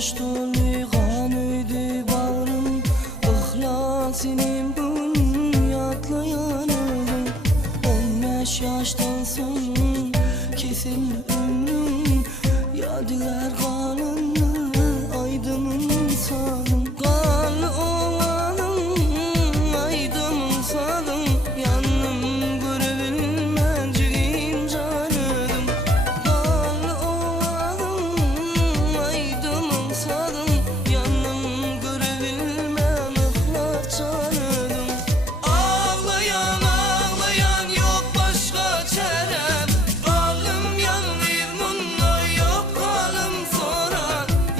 yaş doluğan öydü bağrım, ihlasinin bunyatlayanım. 15 yaştan son kesin ömrüm, yadigar kalındı aydımın sağım. Kanlı ovalım aydımın sağım, yanım görebilmeyeceğim canım. Kanlı ovalım aydımın sağım, yanım görebilmem ıhlar canım. Ağlayan ağlayan yok başka çarem, kalım yalnız bununla yok kalım sonra.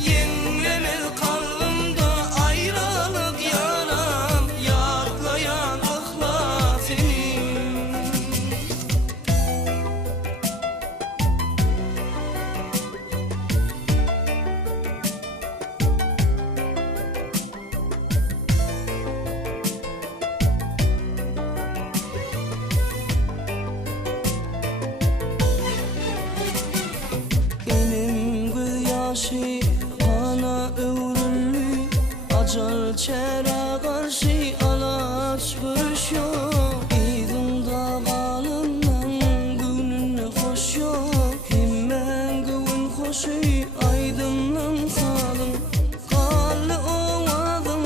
Yenilemez kalbimde ayrılık yaram, yaklayan ıhlar seni. Benim göz yaşı kana övrüllü, acal çere karşı alaç görüş yok. İzimde kalından günün hoş yok, hemen gün hoşu aydımın sağım. Kallı ovadım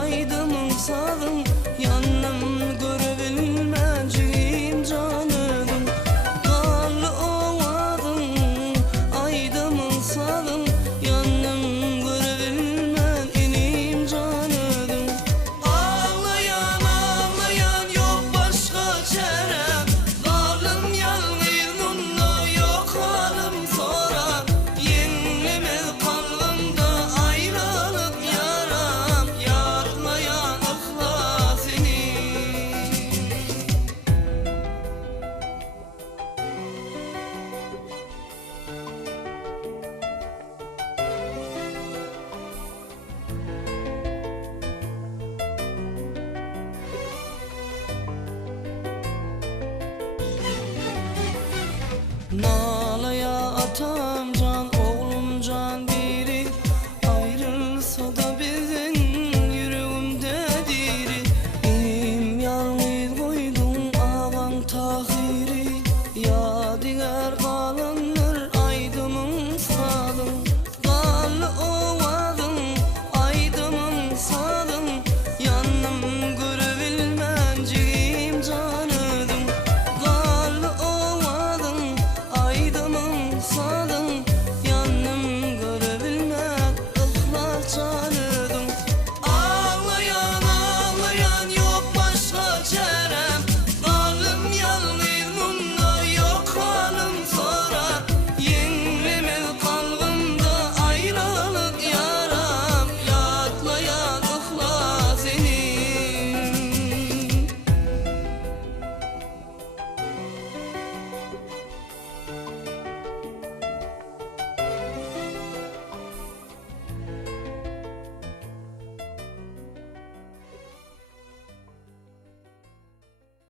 aydımın sağım, yanım görebilmeyeceğim canım. Kallı ovadım aydımın sağım, yanım görebilmem inim canım. Ağlayan ağlayan yok başka çarem, kalım yalnız bununla yok halim sonra. Yenilemez kalbimde ayrılık yaram, yaklayan ıhlar seni. Nalaya atam